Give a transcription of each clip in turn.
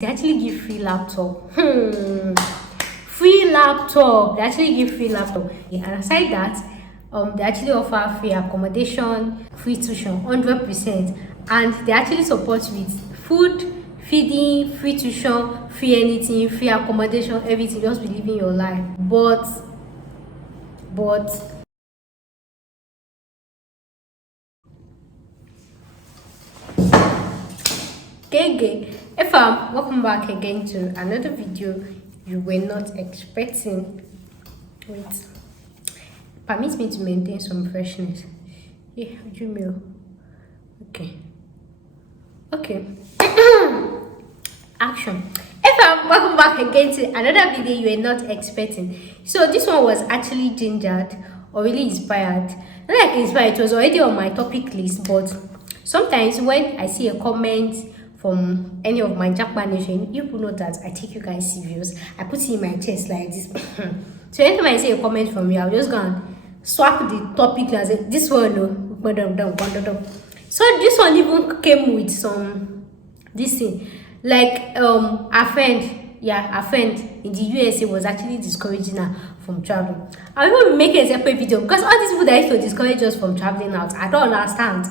They actually give free laptop. Free laptop. They actually give free laptop. And aside that, they actually offer free accommodation, free tuition, 100%, and they actually support with food, feeding, free tuition, free anything, free accommodation, everything. Just be living your life. But okay, if welcome back again to another video you were not expecting. Wait, permit me to maintain some freshness. Yeah, you meal. Okay. Action. If welcome back again to another video you were not expecting. So this one was actually gingered or really inspired. Not like inspired, it was already on my topic list, but sometimes when I see a comment from any of my Japan nation, you know that I take you guys serious. I put it in my chest like this. So anytime I see a comment from you, I'll just go and swap the topic and say, this one, no. So this one even came with some, this thing. Like, a friend in the USA was actually discouraging her from traveling. I will make a separate video because all these people that used to discourage us from traveling out, I don't understand.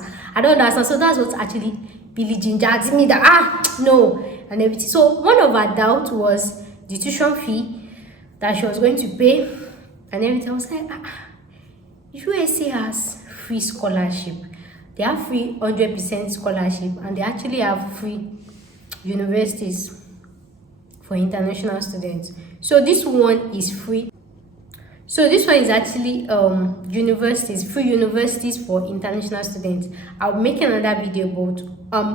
So that's what actually Billy gingered me that no and everything. So one of her doubts was the tuition fee that she was going to pay and everything. I was like, USA has free scholarship. They have free 100% scholarship, and they actually have free universities for international students. So this one is free. So this one is actually free universities for international students. I'll make another video about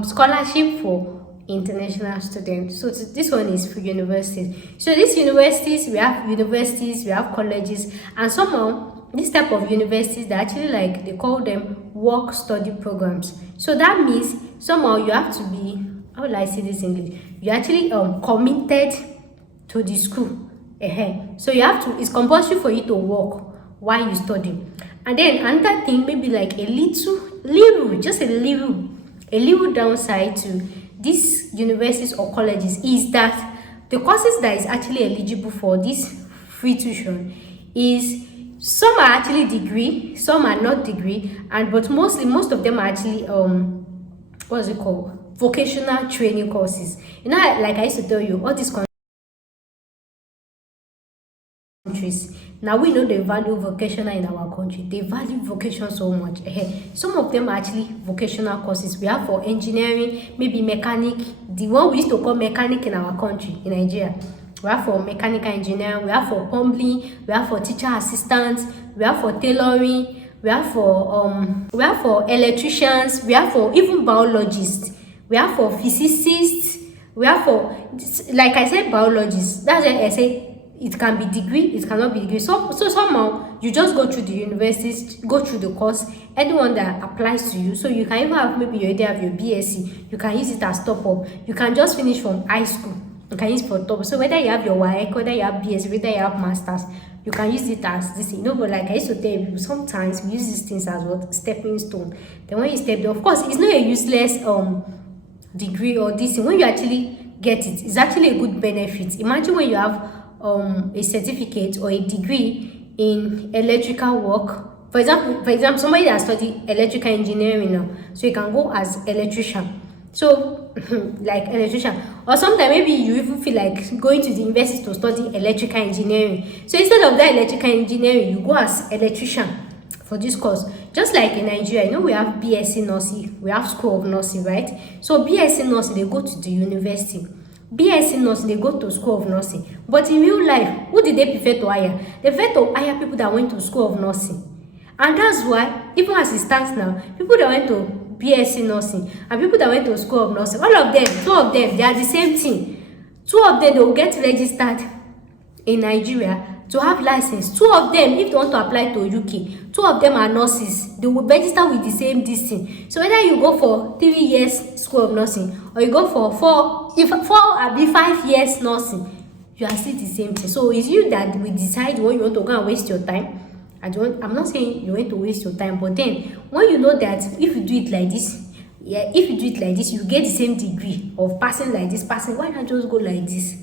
scholarship for international students. So this one is free universities. So these universities, we have colleges, and somehow this type of universities, they actually they call them work study programs. So that means somehow you have to be, how will I say this in English? You're actually committed to the school. So you have to, it's compulsory for you to work while you study. And then another thing, maybe like a little downside to these universities or colleges is that the courses that is actually eligible for this free tuition is, some are actually degree, some are not degree, but most of them are actually what's it called, vocational training courses. You know, like I used to tell you, all these countries, now we know they value vocational in our country. They value vocation so much. Some of them are actually vocational courses. We have for engineering, maybe mechanic, the one we used to call mechanic in our country, in Nigeria. We have for mechanical engineering, we have for plumbing, we have for teacher assistants, we have for tailoring, we have for electricians, we have for even biologists, we have for physicists, we have for, like I said, biologists. That's why I say it can be degree, it cannot be degree. So somehow you just go through the universities, go through the course, anyone that applies to you. So you can even have, maybe you already have your BSc, you can use it as top up. You can just finish from high school, you can use it for top. So whether you have your WAEC, whether you have BSc, whether you have masters, you can use it as this, but like I used to tell you, sometimes we use these things as what, stepping stone. Then when you step there, of course it's not a useless degree or this thing. When you actually get it, it's actually a good benefit. Imagine when you have a certificate or a degree in electrical work. For example, somebody that studied electrical engineering now, so you can go as electrician. So like electrician, or sometimes maybe you even feel like going to the university to study electrical engineering. So instead of that electrical engineering, you go as electrician for this course. Just like in Nigeria, we have BSc nursing, we have school of nursing, right? So BSc nursing, they go to the university. BSc nursing, they go to school of nursing. But in real life, who did they prefer to hire? They prefer to hire people that went to school of nursing. And that's why, even as it stands now, people that went to BSc nursing and people that went to school of nursing, all of them, two of them, they are the same thing. Two of them, they will get registered in Nigeria to have license. Two of them, if they want to apply to UK, two of them are nurses. They will register with the same thing. So whether you go for 3 years school of nursing or you go for 5 years nursing, you are still the same thing. So it's you that will decide when you want to go and waste your time. I'm not saying you want to waste your time, but then when you know that if you do it like this, Yeah, if you do it like this, you get the same degree of passing like this, passing. Why not just go like this?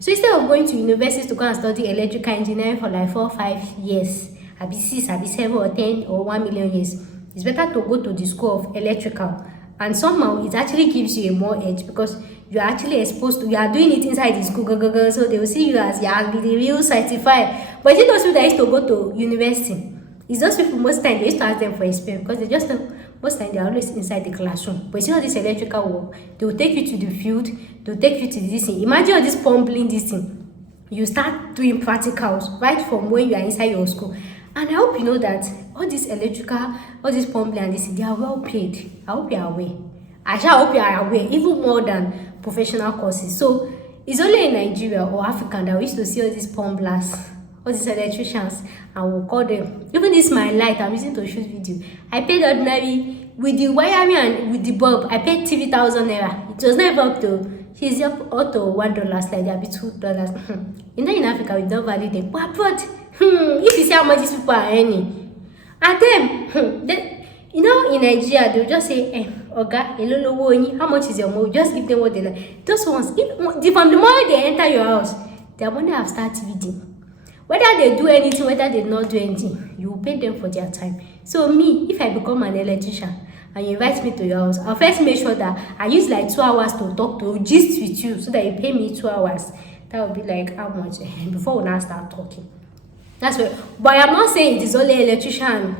So instead of going to universities to go and study electrical engineering for like 4 or 5 years, I'll be 6, I'll be 7 or 10 or 1 million years, it's better to go to the school of electrical. And somehow it actually gives you a more edge because you are actually exposed to, you are doing it inside the school, so they will see you as the real certified. But you know, those people that used to go to university, it's those people most time they used to ask them for experience because they just know most time they are always inside the classroom. But you know, this electrical work, they will take you to the field, they will take you to this thing. Imagine all this plumbing, this thing. You start doing practicals right from when you are inside your school. And I hope you know that all this electrical, all this plumbing and this, they are well paid. I hope you are aware. I shall hope you are aware, even more than professional courses. So it's only in Nigeria or Africa that we used to see all these plumbers, all these electricians, and we'll call them. Even this my light I'm using to shoot video, I paid ordinary with the wiring and with the bulb. I paid 3,000 naira. It was never up to, she's up to $1, like there'll be $2. You know, in Africa we don't value them. But if you see how much these people are earning, and then you know, in Nigeria they'll just say, Oga, how much is your money? Just give them what they like. Those ones, from the moment they enter your house, their money have started reading. Whether they do anything, whether they not do anything, you will pay them for their time. So me, if I become an electrician and you invite me to your house, I'll first make sure that I use like 2 hours to talk to gist with you so that you pay me 2 hours. That would be like how much before we now start talking. That's what. But I'm not saying it is only electrician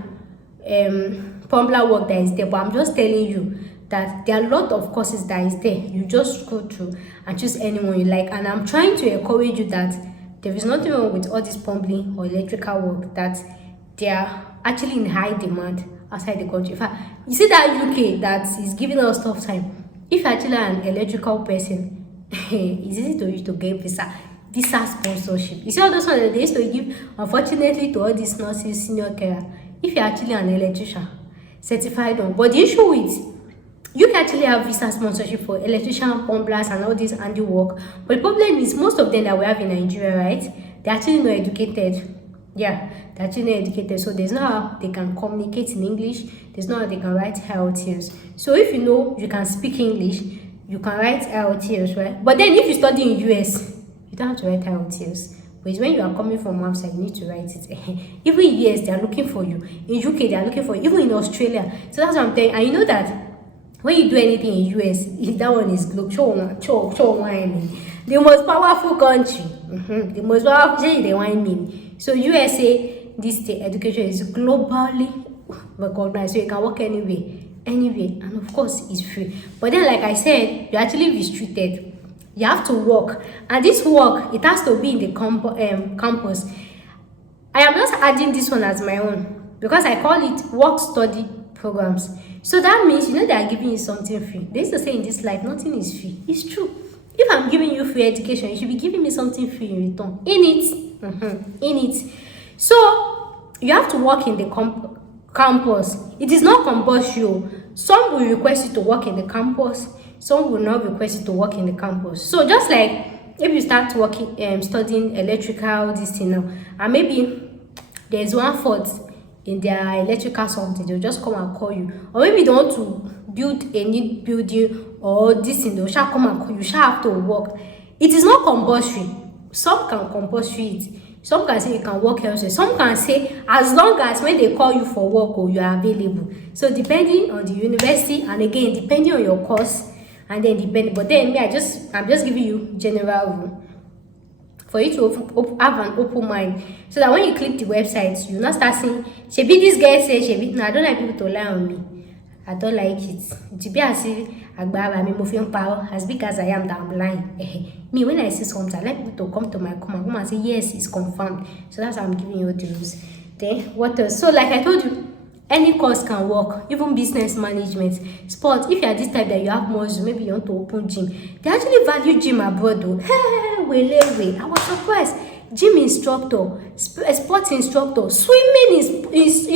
plumber work that is there, but I'm just telling you that there are a lot of courses that is there. You just go through and choose anyone you like. And I'm trying to encourage you that there is nothing wrong with all this plumbing or electrical work, that they are actually in high demand outside the country. In fact, you see that UK that is giving us tough time. If you're actually an electrical person, it's easy to use to get visa sponsorship. You see all those ones that they used to give, unfortunately, to all these nurses, senior care. If you're actually an electrician, certified one. But the issue with, you can actually have visa sponsorship for electrician, plumbers, and all this handiwork. But the problem is most of them that we have in Nigeria, right? They're actually not educated. Yeah, they're actually not educated. So there's no how they can communicate in English. There's no how they can write IELTS. So if you know you can speak English, you can write IELTS, right? But then if you study in US, you don't have to write IELTS. But it's when you are coming from outside, you need to write it. Even in US, they are looking for you. In UK, they are looking for you. Even in Australia. So that's what I'm telling you. And you know that when you do anything in US, that one is the most powerful country. The most powerful country, they want me. So USA, this state education is globally recognized. So you can work anywhere, and of course it's free. But then, like I said, you're actually restricted. You have to work, and this work, it has to be in the campus. I am not adding this one as my own because I call it work study programs. So that means, you know, they are giving you something free. They used to say in this life, nothing is free. It's true. If I'm giving you free education, you should be giving me something free in return. In it. So you have to work in the campus. It is not compulsory. Some will request you to work in the campus. Some will not request you to work in the campus. So just like if you start working, studying electrical, this thing now, and maybe there's one fault in their electrical something, they'll just come and call you. Or maybe they want to build a new building or this thing, they shall come and call you. You shall have to work. It is not compulsory. Some can compulsory it. Some can say you can work elsewhere. Some can say as long as when they call you for work, or you are available. So depending on the university, and again depending on your course, and then depending. But then me, I'm just giving you general rule for you to have an open mind, so that when you click the website, you not start saying, "Shebi this guy say shebi." No, I don't like people to lie on me. I don't like it. To be as if I mean moving power as big as I am, that I'm lying. Me, when I see something, I like people to come to my comment and say yes, it's confirmed. So that's how I'm giving you the rules. Then what else? So like I told you, any course can work, even business management, sports. If you are this type that you have muscle, maybe you want to open gym. They actually value gym abroad though. I was surprised. Gym instructor, sports instructor, swimming is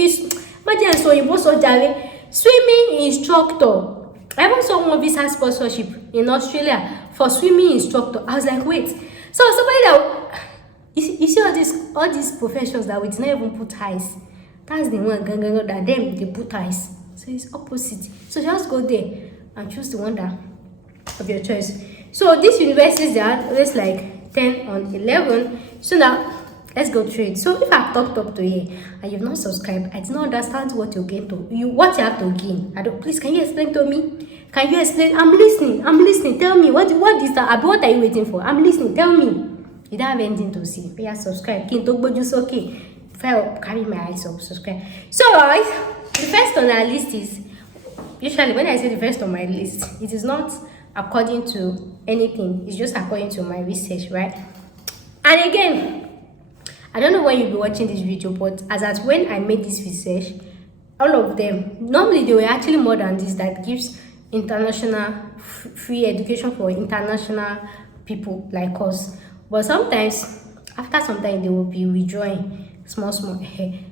swimming instructor. I even saw one visa sponsorship in Australia for swimming instructor. I was like, wait. So somebody that you see all these professions that we did not even put eyes. That's the one that them they put eyes. So it's opposite. So just go there and choose the one that of your choice. So these universities, they are always like 10 on 11. So now let's go through it. So if I've talked up to here and you've not subscribed, I do not understand what you're going to what you have to gain. Please, can you explain to me? Can you explain? I'm listening. Tell me what is that? What are you waiting for? I'm listening. Tell me. You don't have anything to see. Yeah, subscribe. Can't talk about just okay. If I carry my eyes up, subscribe. So guys, the first on our list is, usually when I say the first on my list, it is not according to anything. It's just according to my research, right? And again, I don't know when you'll be watching this video, but as at when I made this research, all of them, normally they were actually more than this, that gives international free education for international people like us. But sometimes, after some time, they will be withdrawing small.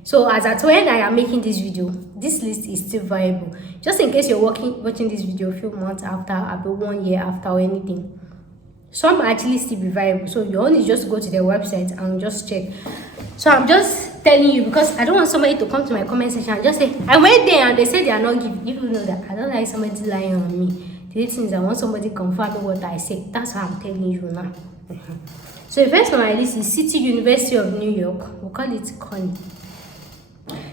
So as at when I am making this video, this list is still viable. Just in case you're watching this video a few months after, about 1 year after or anything, some actually still be viable. So you only just go to their website and just check. So I'm just telling you because I don't want somebody to come to my comment section and just say, I went there and they said they are not giving. You know that I don't like somebody lying on me. The thing is, I want somebody to confirm what I say. That's what I'm telling you now. So the first on my list is City University of New York. We'll call it CONY.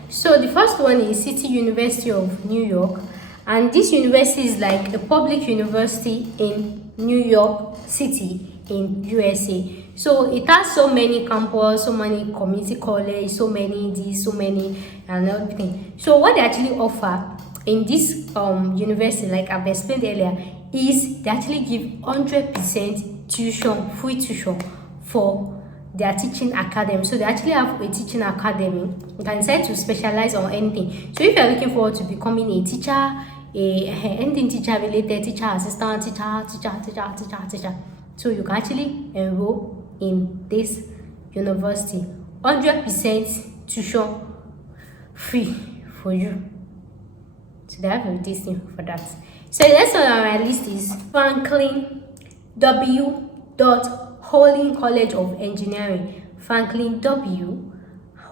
So the first one is City University of New York. And this university is like a public university in New York City in USA. So it has so many campuses, so many community college, so many this, so many and everything. So what they actually offer in this university, like I've explained earlier, is they actually give 100% tuition, free tuition for their teaching academy. So they actually have a teaching academy. You can decide to specialize on anything. So if you're looking forward to becoming a teacher, anything teacher related, teacher assistant, teacher, so you can actually enroll in this university. 100% tuition free for you. So they have a listing for that. So the next one on my list is Franklin W. Olin College of Engineering. Franklin W.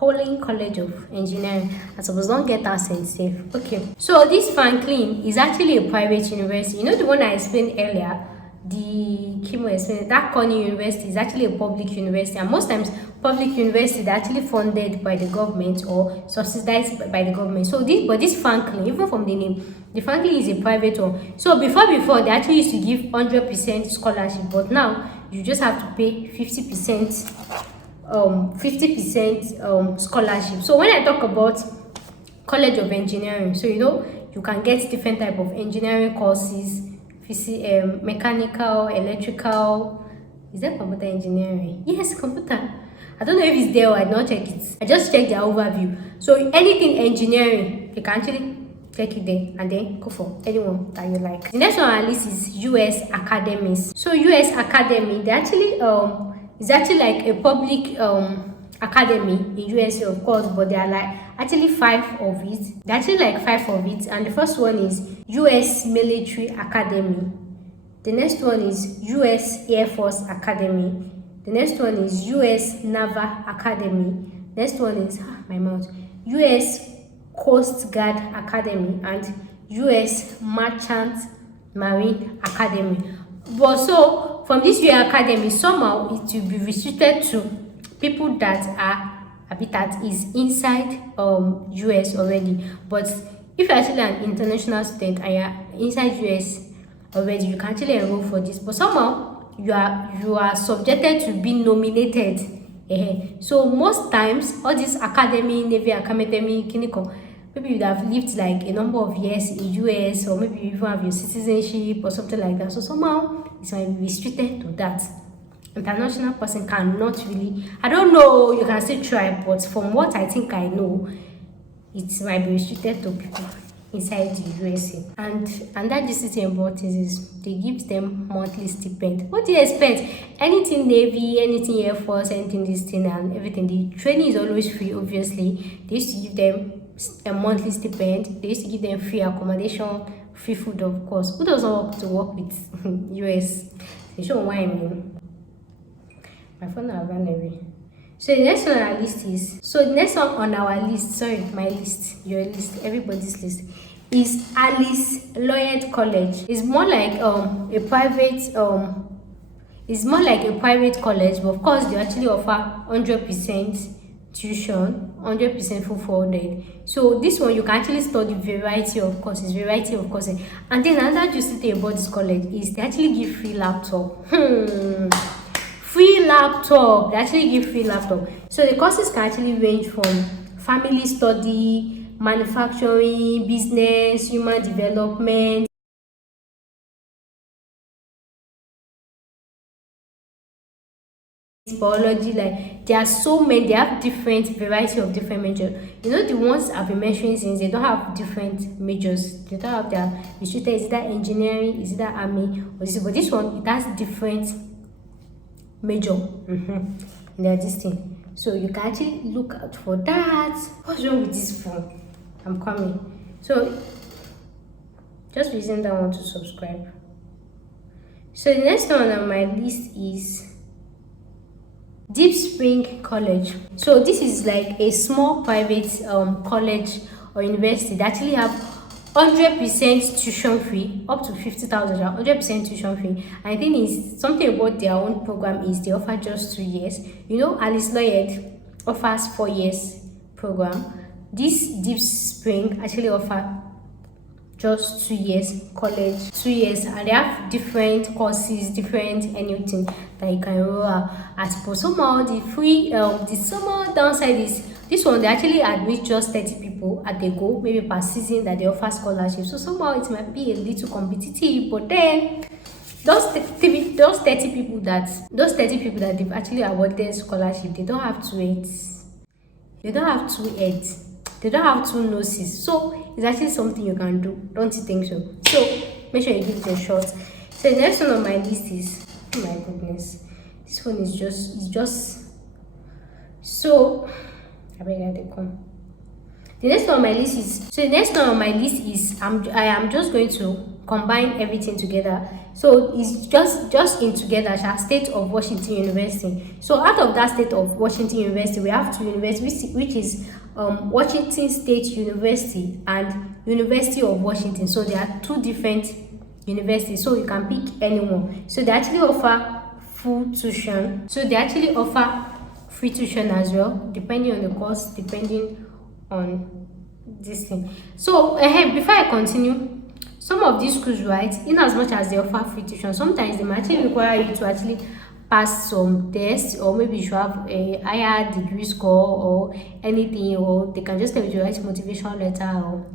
Olin College of Engineering. I suppose don't get that sense safe. Okay. So this Franklin is actually a private university. You know the one I explained earlier, the Kimo explained, that CONY University is actually a public university, and most times public universities are actually funded by the government or subsidized by the government. So this Franklin, even from the name, the Franklin is a private one. So before they actually used to give 100% scholarship, but now you just have to pay 50% scholarship. So when I talk about College of Engineering, so you know you can get different type of engineering courses, mechanical, electrical. Is that computer engineering? Yes, computer. I don't know if it's there or I did not check it. I just checked the overview. So anything engineering, you can actually check it there and then go for anyone that you like. The next one on our list is US academies. So US Academy, they actually it's actually like a public academy in USA, of course, but there are like actually 5 of it. There are actually like 5 of it, and the first one is US Military Academy. The next one is US Air Force Academy. The next one is US Naval Academy. Next one is US Coast Guard Academy and US Merchant Marine Academy. But so from this US Academy, somehow it will be restricted to people that are habitat is inside US already. But if you're actually an international student and you're inside US already, you can actually enroll for this. But somehow you are subjected to be nominated. So most times all this academy, Navy Academy, clinical, maybe you have lived like a number of years in US, or maybe you even have your citizenship or something like that. So somehow it might be restricted to that. International person cannot really, I don't know, you can still try, but from what I think I know, it might be restricted to people inside the USA. And that just is important is they give them monthly stipend. What do you expect? Anything Navy, anything Air Force, anything this thing and everything, the training is always free. Obviously they used to give them a monthly stipend. They used to give them free accommodation, free food, of course. Who doesn't want to work with US? They show why I mean. My phone has run away. So the next one on our list is, your list, everybody's list, is Lloyd College. It's more like a private it's more like a private college, but of course they actually offer 100% tuition, 100% full funded. So this one you can actually study variety of courses. And then another juicy thing about this college is they actually give free laptop. Free laptop. They actually give free laptop. So the courses can actually range from family study, manufacturing, business, human development, biology. Like there are so many, they have different variety of different majors. You know, the ones I've been mentioning since, they don't have different majors. They don't have their restricted, is that engineering, is that army, or this, but this one it has different major in their this thing. So you can actually look out for that. What's wrong with this phone? I'm coming. So just using that one to subscribe. So the next one on my list is Deep Spring College. So this is like a small private college or university that actually have 100% tuition free, up to 50,000, 100% tuition free. And I think it's something about their own program is they offer just 2 years. You know, Lloyd offers 4 years program. This Deep Spring actually offer just 2 years college, 2 years, and they have different courses, different anything that you can enroll at. But somehow the somehow downside is this one, they actually admit just 30 people at the go, maybe per season, that they offer scholarships. So somehow it might be a little competitive, but then those 30 people that they've actually awarded scholarship, they don't have two heads, they don't have two noses. So it's actually something you can do, don't you think so? So make sure you give it a shot. So the next one on my list is, oh my goodness, this one is just so I beg they come. The next one on my list is I am just going to combine everything together. So it's just in together, State of Washington University. So out of that State of Washington University, we have two universities, which is Washington State University and University of Washington. So there are two different universities, so you can pick any one. So they actually offer full tuition. So they actually offer free tuition as well, depending on the course, depending on this thing. So before I continue, some of these schools, right, in as much as they offer free tuition, sometimes they might actually require you to actually pass some tests, or maybe you should have a higher degree score or anything, or they can just tell you to write motivation letter or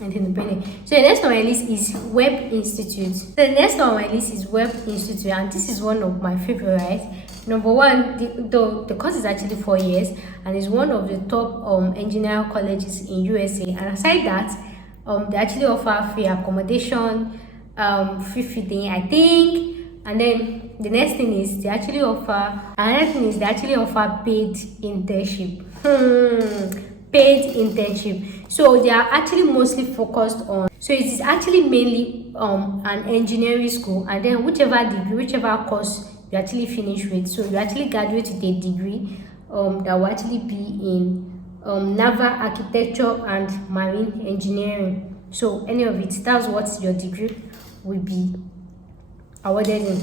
anything depending. So the next on my list is Webb Institute. And this is one of my favorite. Number one, the course is actually 4 years and is one of the top engineering colleges in USA. And aside that, they actually offer free accommodation, free feeding, I think. And then the next thing is they actually offer paid internship. Paid internship. So they are actually mostly focused on, so it is actually mainly an engineering school, and then whichever course you actually finish with, so you actually graduate with a degree that will actually be in naval architecture and marine engineering. So any of it, that's what your degree will be awarded in.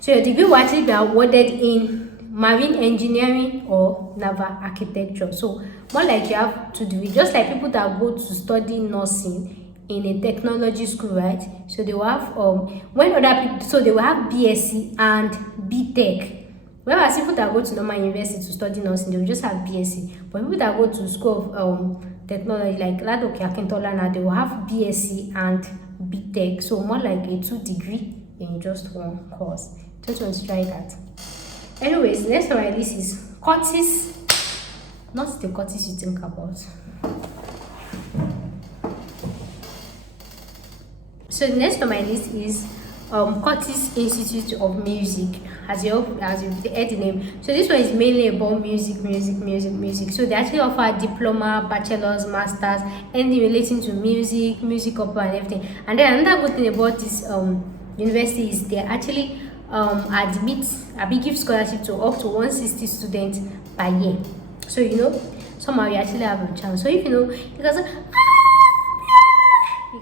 So your degree will actually be awarded in marine engineering or naval architecture. So more like you have to do it, just like people that go to study nursing in a technology school, right? So they will have they will have BSc and BTech. Whereas people that go to normal university to study nursing, they will just have BSc. But people that go to school of technology, like Ladoke Akintola, now they will have BSc and BTech. So more like a 2 degree in just one course. Just want to try that. Anyways, next on my list is courses, not the courses you think about. So next on my list is Curtis Institute of Music, as you heard the name. So this one is mainly about music. So they actually offer diploma, bachelor's, master's, anything relating to music opera and everything. And then another good thing about this university is they actually give scholarship to up to 160 students per year. So somehow you actually have a chance. So if you can say,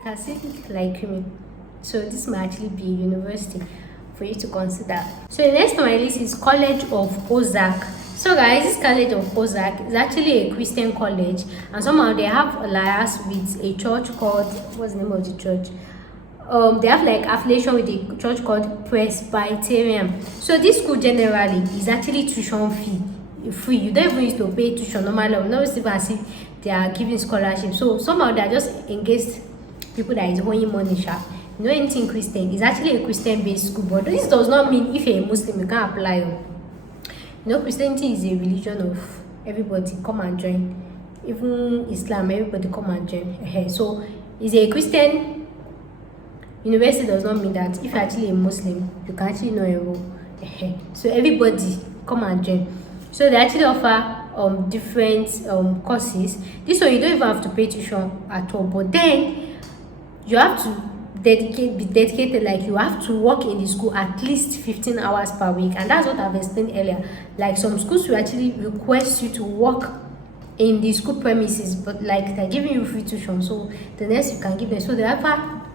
can see it like me. So this might actually be a university for you to consider. So the next on my list is College of Ozarks. So guys, this College of Ozarks is actually a Christian college, and somehow they have alliance with a church called, what's the name of the church? They have like affiliation with a church called Presbyterian. So this school generally is actually tuition free. You don't even need to pay tuition normally. I'm not even as if they are giving scholarship. So somehow they are just engaged people that is owing money sharp. You know, anything Christian is actually a Christian based school, but this does not mean if you're a Muslim you can't apply. You know, Christianity is a religion of everybody come and join. Even Islam, everybody come and join. So it's a Christian university, does not mean that if you're actually a Muslim you can actually know a role. So everybody come and join. So they actually offer different courses. This one you don't even have to pay tuition at all, but then you have to be dedicated. Like you have to work in the school at least 15 hours per week, and that's what I've explained earlier. Like some schools will actually request you to work in the school premises, but like they're giving you free tuition, so the next you can give them. So they have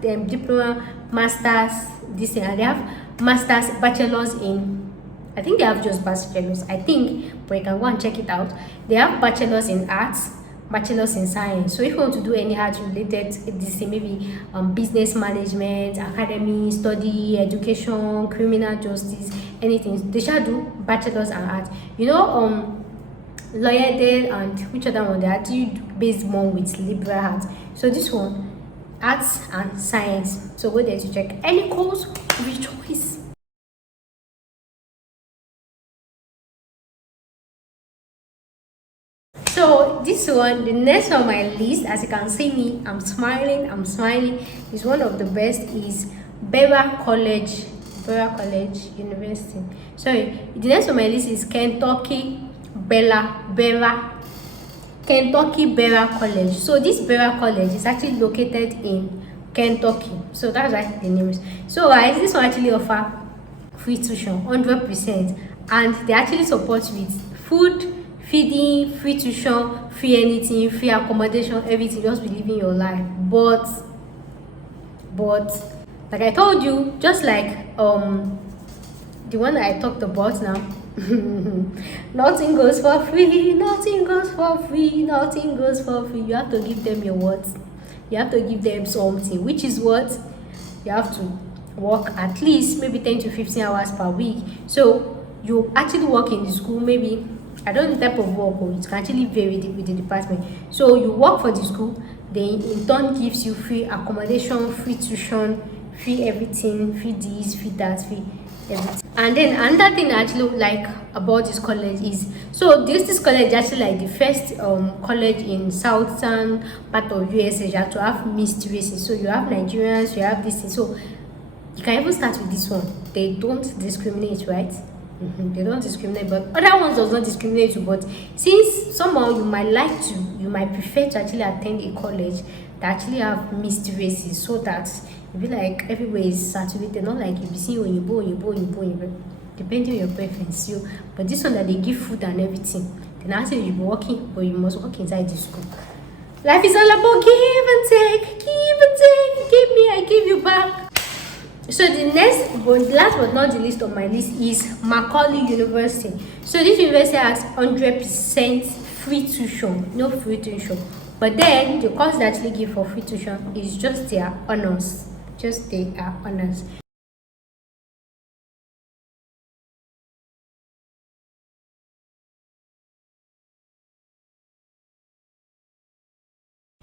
diploma, masters, this thing, and they have masters, bachelors in, I think they have just bachelors, I think, but you can go and check it out. They have bachelors in arts, bachelors in science. So if you want to do any art related, this thing, maybe business management, academy, study, education, criminal justice, anything, they shall do bachelors and art. You know, Lloyd and which other one, they actually based more with liberal arts. So this one, arts and science. So go there to check any course of your choice. So this one, the next on my list, as you can see me, I'm smiling, is one of the best, is Berea College University. Sorry, the next on my list is Kentucky Berea College. So this Berea College is actually located in Kentucky. So that's why the name is. So guys, this one actually offer free tuition 100%, and they actually support with food, feeding, free tuition, free anything, free accommodation, everything. Just be living your life. But like I told you, just like the one that I talked about now, nothing goes for free. You have to give them your words. You have to give them something, which is what you have to work at least maybe 10 to 15 hours per week. So you actually work in the school, maybe, I don't know the type of work, or it can actually vary with the department. So you work for the school, they in turn gives you free accommodation, free tuition, free everything, free this, free that, free everything. And then another thing I actually like about this college is, so this college is actually like the first college in southern part of USA to have mixed races. So you have Nigerians, you have this thing. So you can even start with this one. They don't discriminate, right? They don't discriminate, but other ones does not discriminate you. But since somehow you might prefer to actually attend a college that actually have mixed races, so that you be like everywhere is saturated, not like you be seeing when you depending on your preference. But this one that they give food and everything, then I say you be working, but you must work inside the school. Life is all about give and take. Give me, I give you back. So the next, but last but not the least on my list, is Macaulay University. So this university has 100% free tuition, no free tuition. But then the course they actually give for free tuition is just their honors.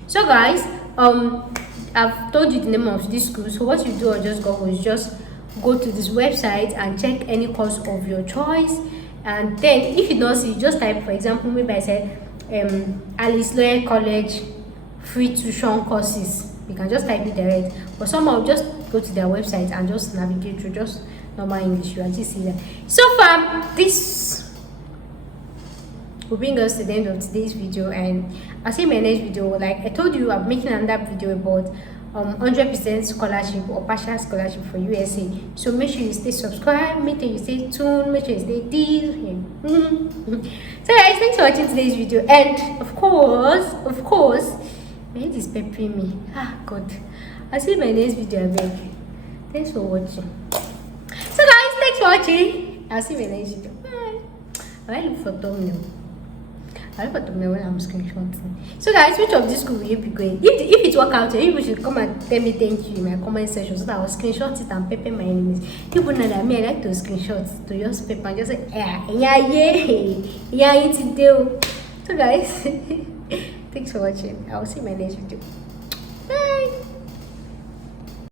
So guys, I've told you the name of this school. So what you do or just go to this website and check any course of your choice. And then if you don't see, just type, for example, maybe I said Lloyd College free tuition courses. You can just type it direct, but somehow just go to their website and just navigate through just normal English. You actually see that. So far, this will bring us to the end of today's video, and I'll see my next video. Like I told you, I'm making another video about 100% scholarship or partial scholarship for USA. So make sure you stay subscribed, make sure you stay tuned, make sure you stay deep. So guys, thanks for watching today's video, and of course, my head is peppering me. God, I'll see you in my next video. Thanks for watching. So guys, thanks for watching. I'll see you in my next video. Bye. I look for thumbnail. I look for thumbnail when I'm screenshotting. So guys, which of this school will you be going? If it work out, you should come and tell me thank you in my comment section so that I will screenshot it and pepper my enemies. People know that me, I like to screenshot to just paper and just say, yeah, it's a deal. So guys, thanks for watching. I will see you in my next video. Bye.